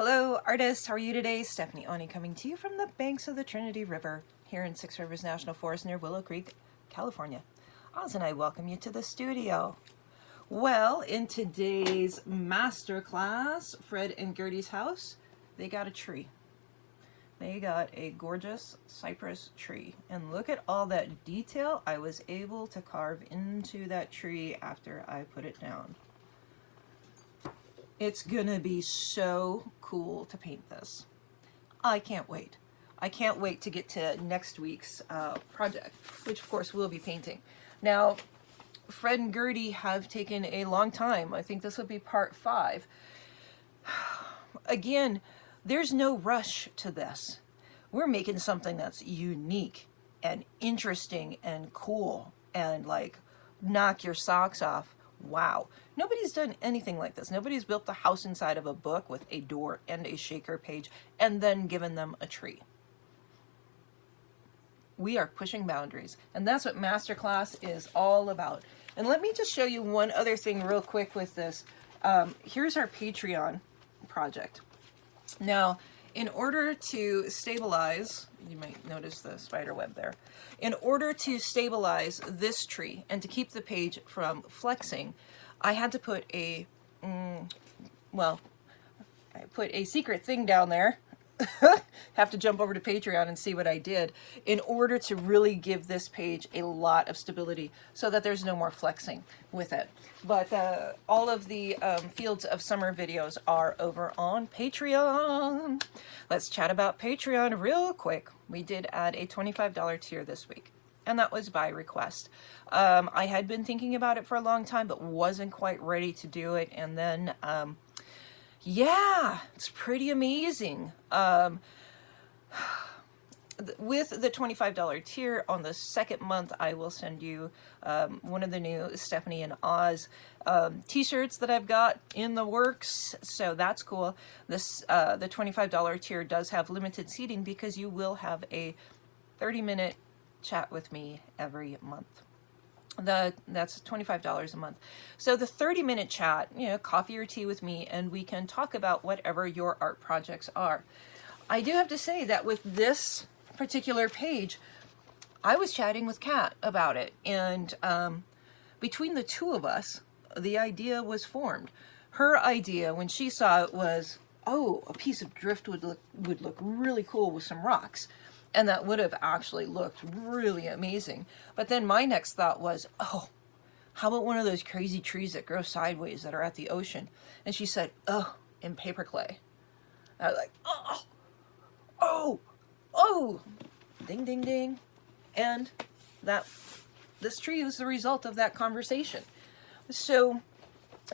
Hello, artists. How are you today? Stephanie Oni coming to you from the banks of the Trinity River here in Six Rivers National Forest near Willow Creek, California. Oz and I welcome you to the studio. Well, in today's Masterclass, Fred and Gertie's house, they got a tree. They got a gorgeous cypress tree. And look at all that detail I was able to carve into that tree after I put it down. It's gonna be so cool to paint this. I can't wait. I can't wait to get to next week's project, which of course we'll be painting. Now, Fred and Gertie have taken a long time. I think this will be part 5. Again, there's no rush to this. We're making something that's unique and interesting and cool and like knock your socks off. Wow. Nobody's done anything like this. Nobody's built the house inside of a book with a door and a shaker page and then given them a tree. We are pushing boundaries, and that's what Masterclass is all about. And let me just show you one other thing real quick with this. Here's our Patreon project. Now, in order to stabilize, you might notice the spider web there. In order to stabilize this tree and to keep the page from flexing, I had to put I put a secret thing down there. Have to jump over to Patreon and see what I did in order to really give this page a lot of stability so that there's no more flexing with it. But all of the Fields of Summer videos are over on Patreon. Let's chat about Patreon real quick. We did add a $25 tier this week, and that was by request. I had been thinking about it for a long time, but wasn't quite ready to do it. And then, yeah, it's pretty amazing. With the $25 tier on the second month, I will send you one of the new Stephanie and Oz t-shirts that I've got in the works. So that's cool. This the $25 tier does have limited seating because you will have a 30-minute chat with me every month. That's $25 a month. So the 30-minute chat, coffee or tea with me, and we can talk about whatever your art projects are. I do have to say that with this particular page, I was chatting with Kat about it, and between the two of us, the idea was formed. Her idea, when she saw it, was, oh, a piece of driftwood would look really cool with some rocks. And that would have actually looked really amazing. But then my next thought was, oh, how about one of those crazy trees that grow sideways that are at the ocean? And she said, oh, in paper clay. I was like, oh, ding, ding, ding. And this tree is the result of that conversation. So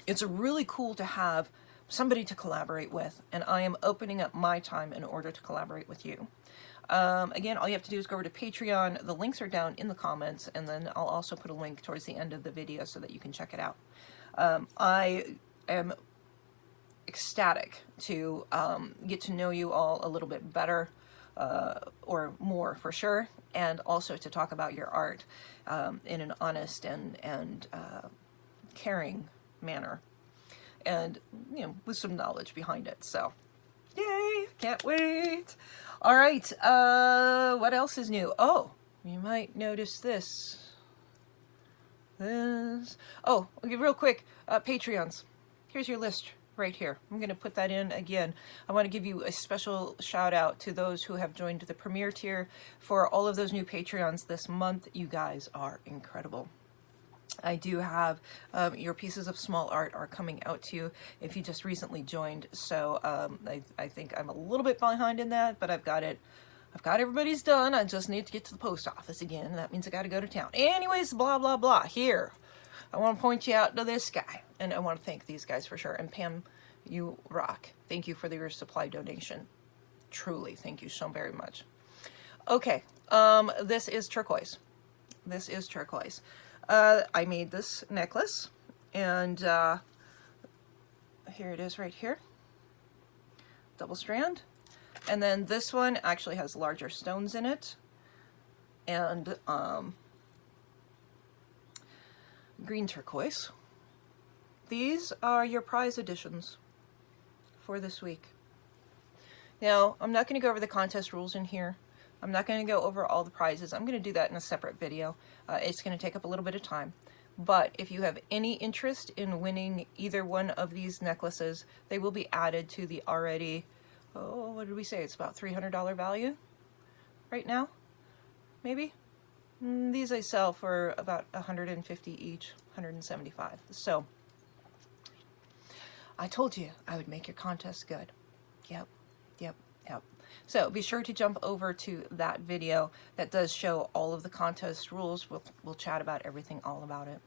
it's really cool to have somebody to collaborate with. And I am opening up my time in order to collaborate with you. Again, all you have to do is go over to Patreon. The links are down in the comments, and then I'll also put a link towards the end of the video so that you can check it out. I am ecstatic to get to know you all a little bit better, or more for sure, and also to talk about your art in an honest and caring manner, and with some knowledge behind it. So, yay! Can't wait. All right, what else is new? Oh, you might notice this. Oh, okay, real quick, Patreons. Here's your list right here. I'm going to put that in again. I want to give you a special shout out to those who have joined the Premier tier for all of those new Patreons this month. You guys are incredible. I do have your pieces of small art are coming out to you if you just recently joined. So I think I'm a little bit behind in that, but I've got it. I've got everybody's done. I just need to get to the post office again. That means I got to go to town. Anyways, blah, blah, blah. Here, I want to point you out to this guy. And I want to thank these guys for sure. And Pam, you rock. Thank you for your supply donation. Truly, thank you so very much. Okay, this is turquoise. This is turquoise. I made this necklace, and here it is right here, double strand, and then this one actually has larger stones in it, and green turquoise. These are your prize editions for this week. Now, I'm not going to go over the contest rules in here. I'm not going to go over all the prizes. I'm going to do that in a separate video. It's going to take up a little bit of time. But if you have any interest in winning either one of these necklaces, they will be added to the already, oh, what did we say? It's about $300 value right now, maybe? These I sell for about $150 each, $175. So I told you I would make your contest good. Yep. So be sure to jump over to that video that does show all of the contest rules. We'll chat about everything, all about it.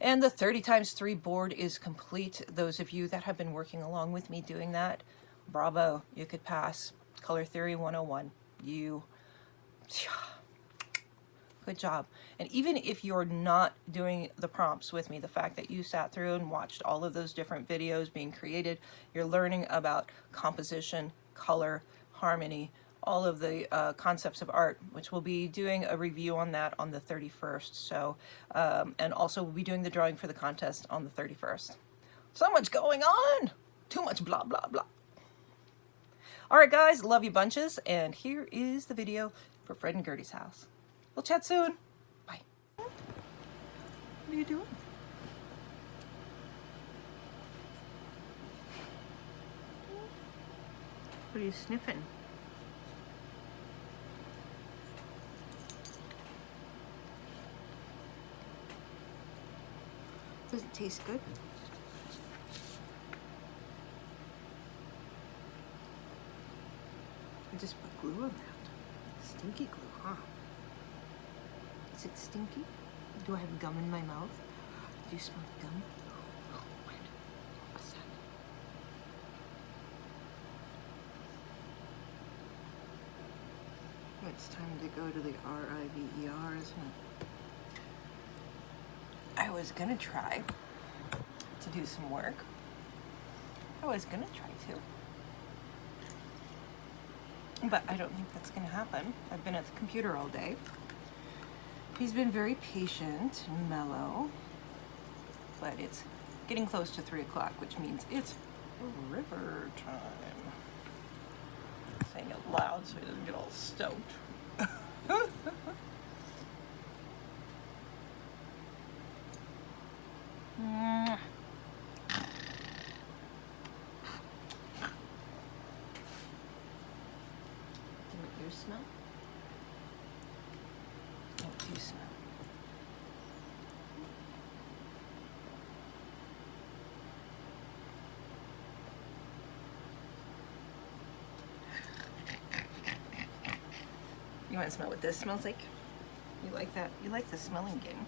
And the 30x3 board is complete. Those of you that have been working along with me doing that, bravo, you could pass Color Theory 101. Good job. And even if you're not doing the prompts with me, the fact that you sat through and watched all of those different videos being created, you're learning about composition, color, harmony, all of the concepts of art, which we'll be doing a review on that on the 31st. So, and also we'll be doing the drawing for the contest on the 31st. So much going on! Too much blah, blah, blah. All right, guys, love you bunches. And here is the video for Fred and Gertie's house. We'll chat soon. Bye. What are you doing? What are you sniffing? Does it taste good? I just put glue on that. Stinky glue, huh? Is it stinky? Do I have gum in my mouth? Do you smell the gum? Oh, what? What's that? It's time to go to the RIVER, isn't it? I was gonna try to do some work. I was gonna try to. But I don't think that's gonna happen. I've been at the computer all day. He's been very patient and mellow. But it's getting close to 3 o'clock, which means it's river time. I'm saying it loud so he doesn't get all stoked. Your smell? What do you smell? You want to smell what this smells like? You like that? You like the smelling game?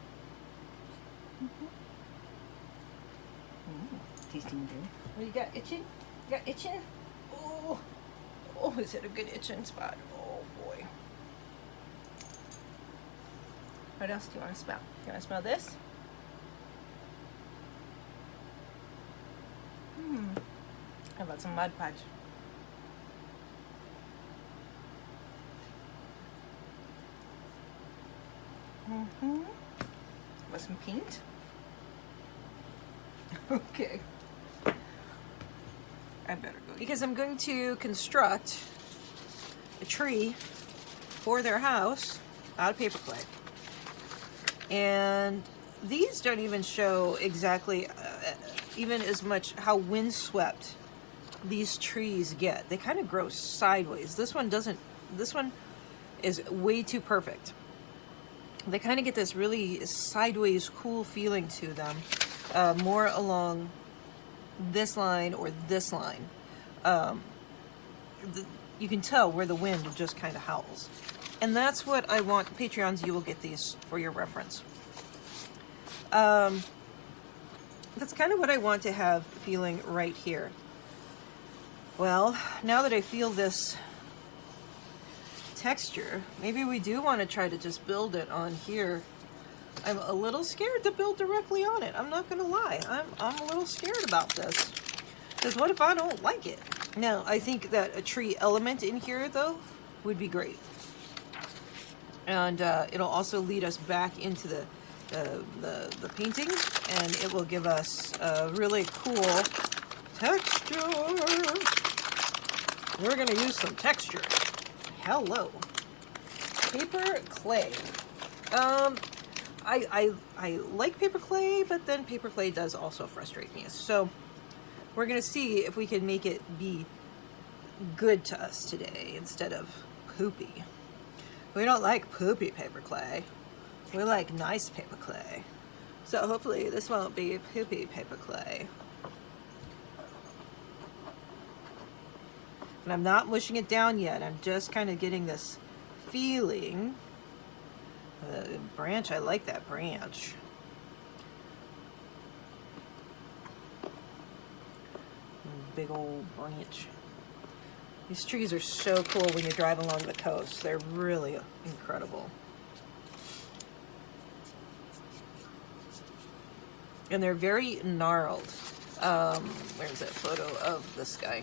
Tasting good. What you got, itching? You got itching? Oh, oh, is it a good itching spot? Oh boy. What else do you want to smell? You want to smell this? How about some Mud Podge? With some paint? Okay. I better go. Because I'm going to construct a tree for their house out of paper clay. And these don't even show exactly even as much how windswept these trees get. They kind of grow sideways. This one doesn't. This one is way too perfect. They kind of get this really sideways cool feeling to them, more along this line or this line. You can tell where the wind just kind of howls. And that's what I want. Patreons, you will get these for your reference. That's kind of what I want to have feeling right here. Well, now that I feel this texture, maybe we do want to try to just build it on here. I'm a little scared to build directly on it. I'm not gonna lie. I'm a little scared about this. Because what if I don't like it? Now, I think that a tree element in here, though, would be great. And it'll also lead us back into the painting, and it will give us a really cool texture. We're going to use some texture. Hello. Paper clay. I like paper clay, but then paper clay does also frustrate me. So we're going to see if we can make it be good to us today instead of poopy. We don't like poopy paper clay. We like nice paper clay. So hopefully this won't be poopy paper clay. And I'm not mushing it down yet. I'm just kind of getting this feeling. Branch, I like that branch. Big old branch. These trees are so cool when you drive along the coast. They're really incredible. And they're very gnarled. Where's that photo of this guy?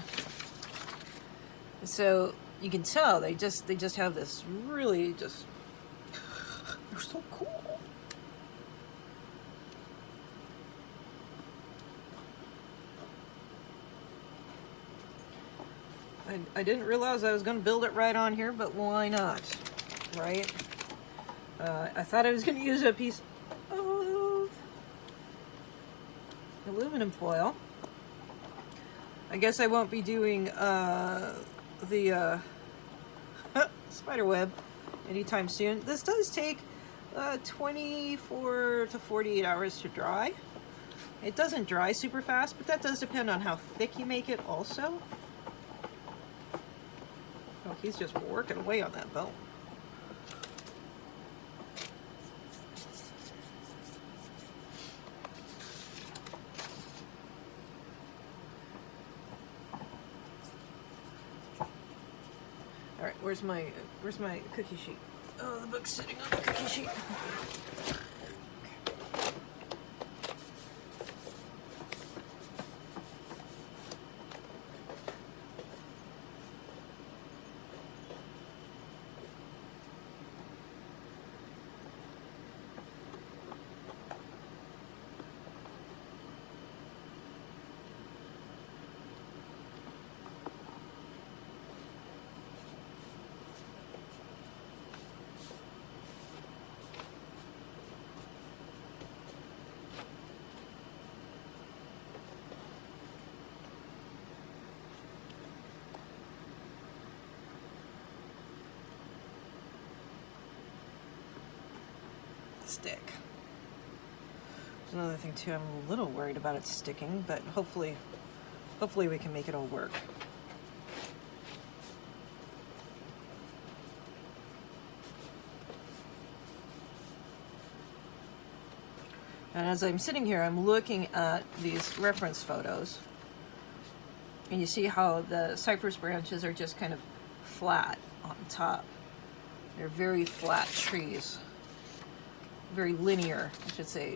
So you can tell they just have this really just, they're so cool. I didn't realize I was going to build it right on here, but why not, right? I thought I was going to use a piece of aluminum foil. I guess I won't be doing the spider web anytime soon. This does take 24 to 48 hours to dry. It doesn't dry super fast, but that does depend on how thick you make it also. Oh, he's just working away on that bone. All right, where's my cookie sheet? Oh, the book's sitting on the cookie sheet. Stick. There's another thing too, I'm a little worried about it sticking, but hopefully we can make it all work. And as I'm sitting here, I'm looking at these reference photos, and you see how the cypress branches are just kind of flat on top. They're very flat trees. Very linear, I should say.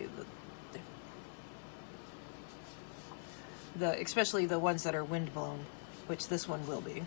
Especially the ones that are windblown, which this one will be.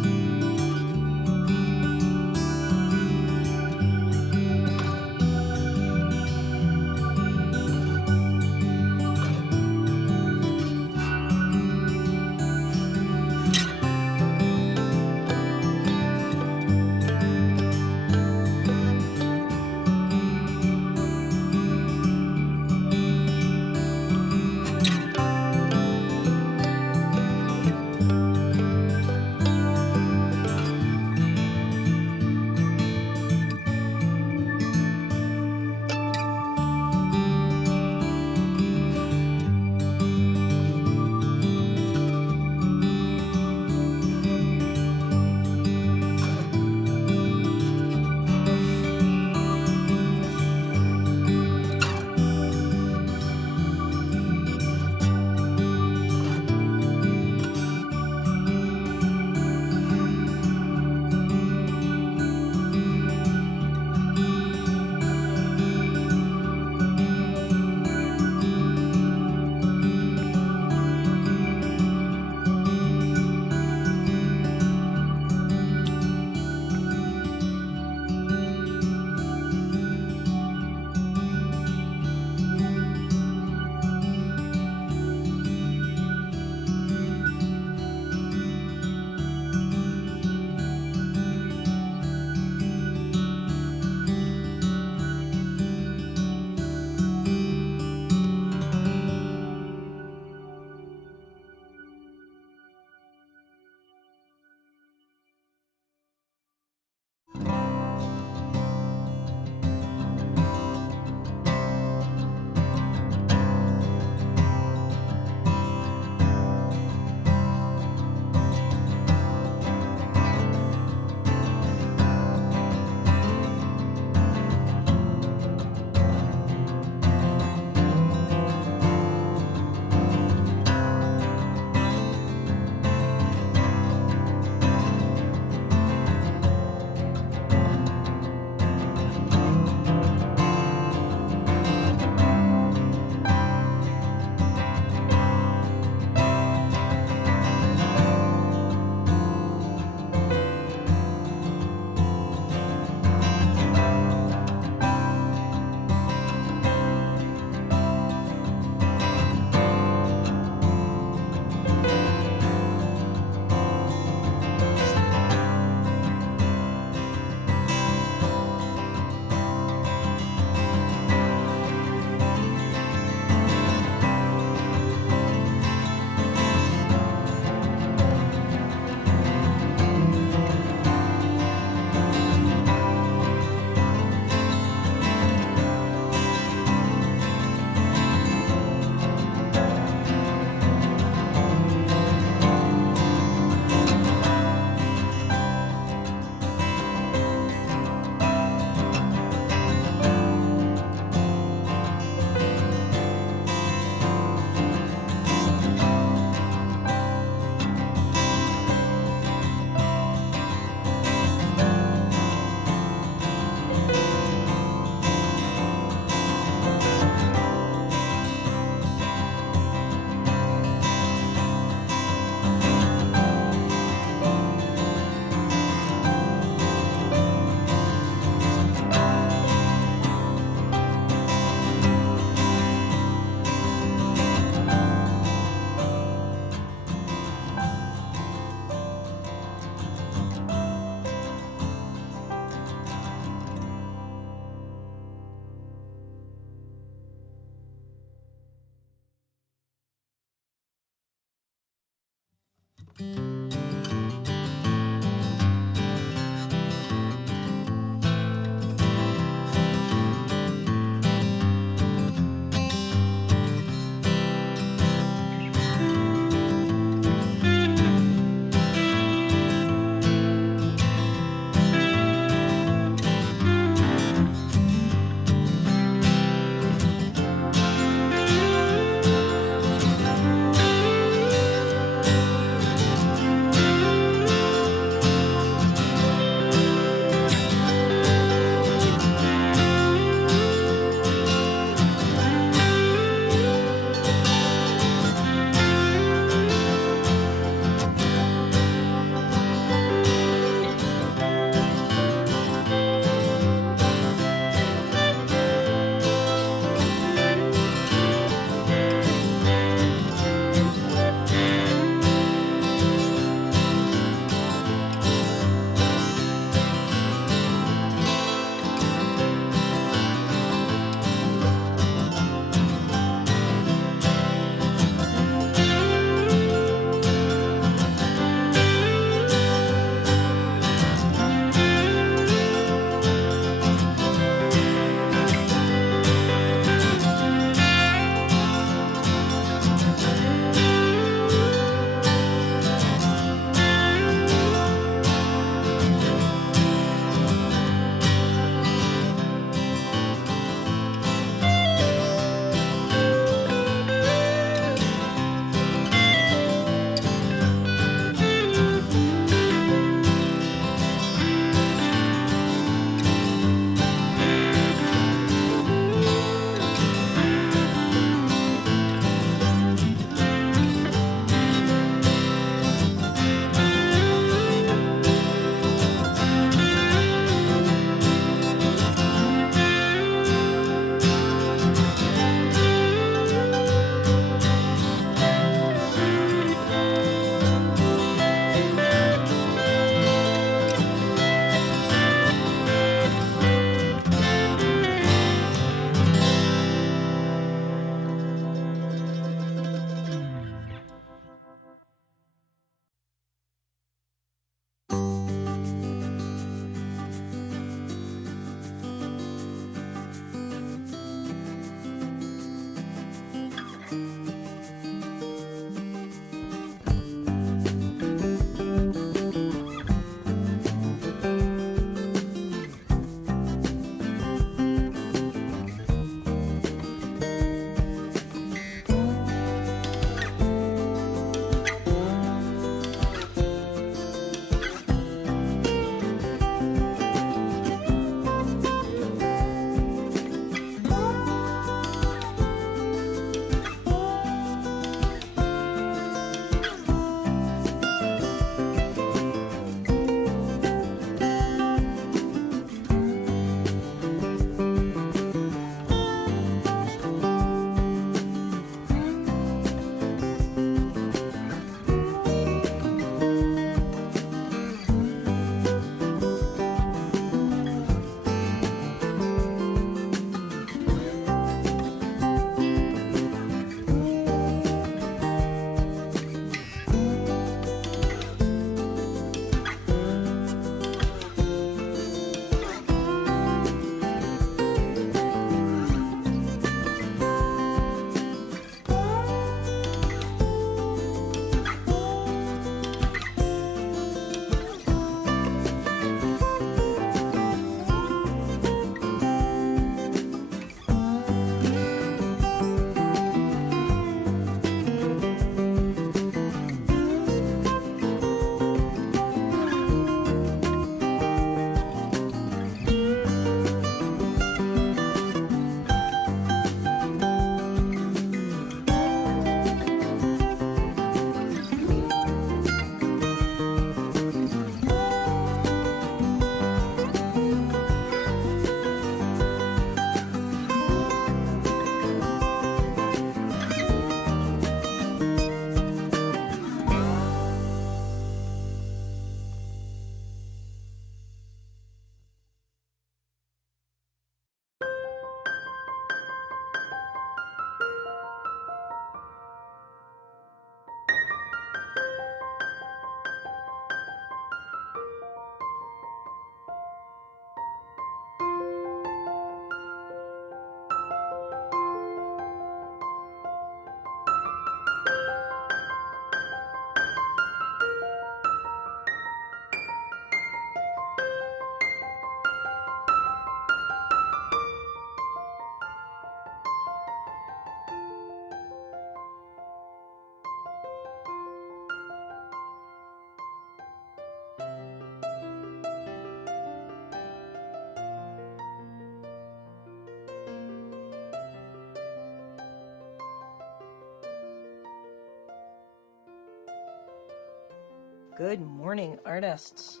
Good morning, artists.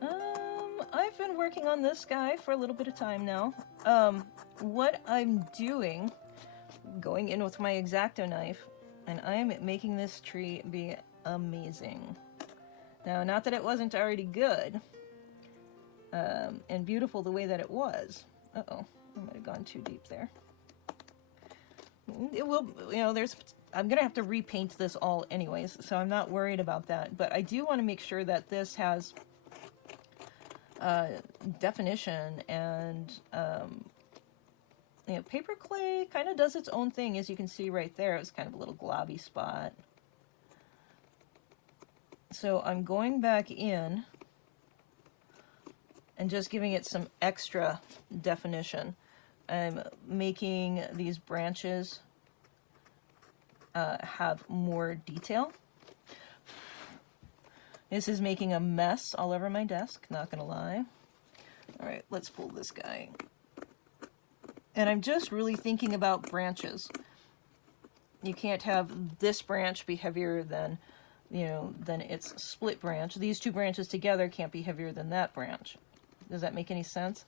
I've been working on this guy for a little bit of time now. What I'm doing, going in with my X-Acto knife, and I am making this tree be amazing. Now, not that it wasn't already good, and beautiful the way that it was. Uh-oh, I might have gone too deep there. It will, you know, I'm gonna have to repaint this all anyways, so I'm not worried about that. But I do want to make sure that this has definition, and you know, paper clay kind of does its own thing, as you can see right there. It's kind of a little globby spot. So I'm going back in and just giving it some extra definition. I'm making these branches have more detail. This is making a mess all over my desk, not gonna lie. All right, let's pull this guy. And I'm just really thinking about branches. You can't have this branch be heavier than, you know, than its split branch. These two branches together can't be heavier than that branch. Does that make any sense?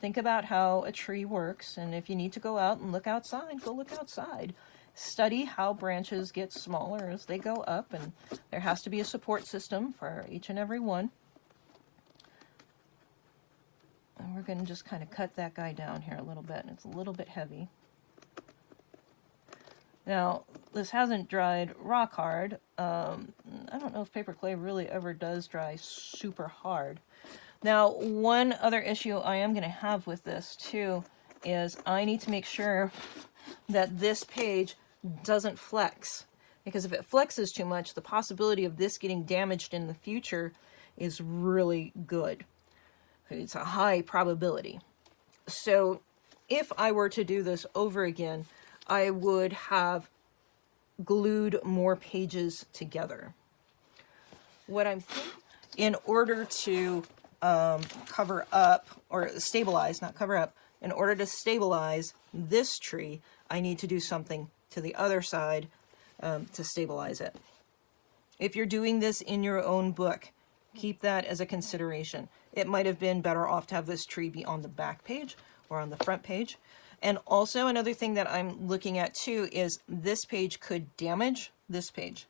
Think about how a tree works, and if you need to go out and look outside, go look outside. Study how branches get smaller as they go up, and there has to be a support system for each and every one. And we're going to just kind of cut that guy down here a little bit, and it's a little bit heavy. Now, this hasn't dried rock hard. I don't know if paper clay really ever does dry super hard. Now, one other issue I am going to have with this too is I need to make sure that this page doesn't flex, because if it flexes too much, the possibility of this getting damaged in the future is really good. It's a high probability. So if I were to do this over again, I would have glued more pages together. What I'm thinking, in order to cover up, or stabilize, not cover up, in order to stabilize this tree, I need to do something to the other side to stabilize it. If you're doing this in your own book, keep that as a consideration. It might have been better off to have this tree be on the back page or on the front page. And also another thing that I'm looking at too is this page could damage this page.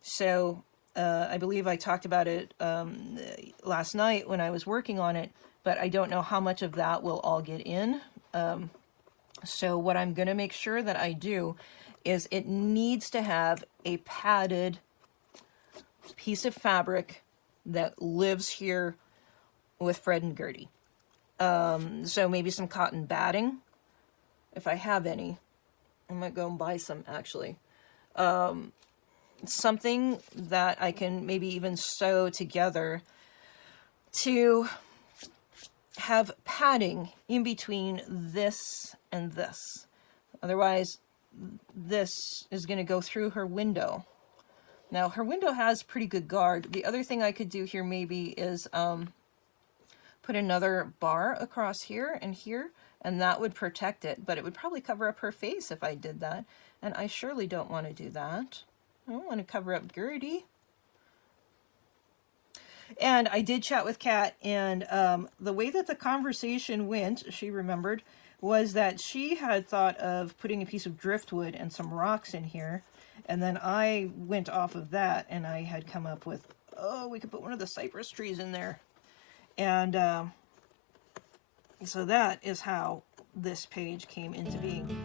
So I believe I talked about it last night when I was working on it, but I don't know how much of that will all get in. So what I'm going to make sure that I do is it needs to have a padded piece of fabric that lives here with Fred and Gertie. So maybe some cotton batting, if I have any. I might go and buy some, actually. Something that I can maybe even sew together to have padding in between this and this. Otherwise, this is going to go through her window. Now, her window has pretty good guard. The other thing I could do here maybe is put another bar across here, and that would protect it, but it would probably cover up her face if I did that, and I surely don't want to do that. I don't want to cover up Gertie. And I did chat with Kat, and the way that the conversation went, she remembered, was that she had thought of putting a piece of driftwood and some rocks in here, and then I went off of that, and I had come up with, oh, we could put one of the cypress trees in there. And so that is how this page came into being.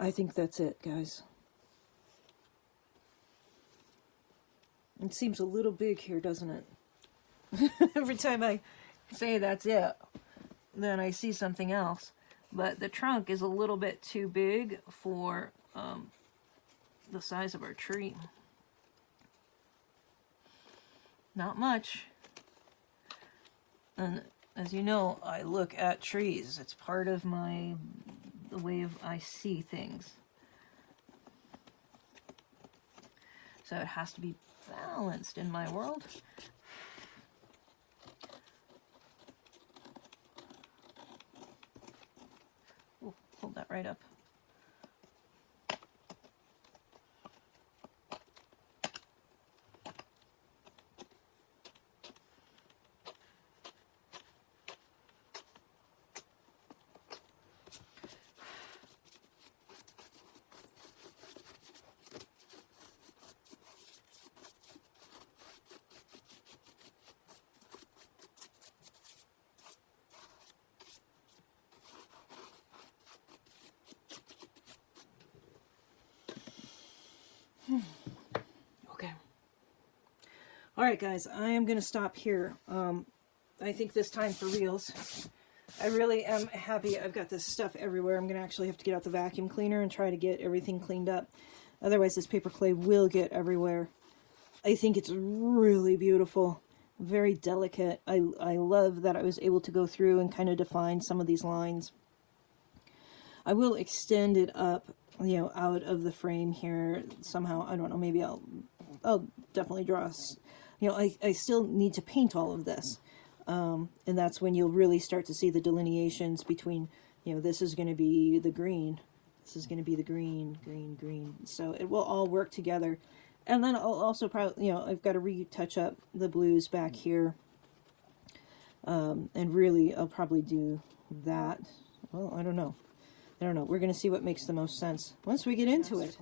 I think that's it, guys. It seems a little big here, doesn't it? Every time I say that's it, then I see something else. But the trunk is a little bit too big for the size of our tree. Not much. And as you know, I look at trees. It's part of the way I see things. So it has to be balanced in my world. Ooh, hold that right up. Okay. All right, guys, I am going to stop here. I think this time for reals. I really am happy. I've got this stuff everywhere. I'm going to actually have to get out the vacuum cleaner and try to get everything cleaned up. Otherwise, this paper clay will get everywhere. I think it's really beautiful. Very delicate. I love that I was able to go through and kind of define some of these lines. I will extend it up, you know, out of the frame here somehow. I don't know, maybe I'll definitely draw, you know, I still need to paint all of this. And that's when you'll really start to see the delineations between, you know, this is going to be the green, this is going to be the green, green, green. So it will all work together. And then I'll also probably, you know, I've got to retouch up the blues back here. And really, I'll probably do that. Well, I don't know. We're going to see what makes the most sense once we get into it.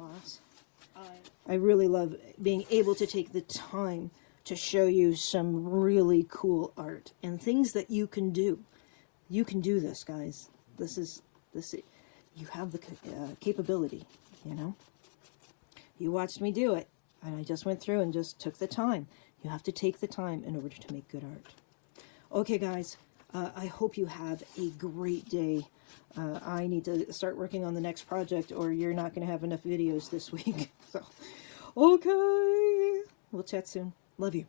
I really love being able to take the time to show you some really cool art and things that you can do. You can do this, guys. You have the capability, you know. You watched me do it, and I just went through and just took the time. You have to take the time in order to make good art. Okay, guys, I hope you have a great day. I need to start working on the next project, or you're not going to have enough videos this week. So, okay. We'll chat soon. Love you.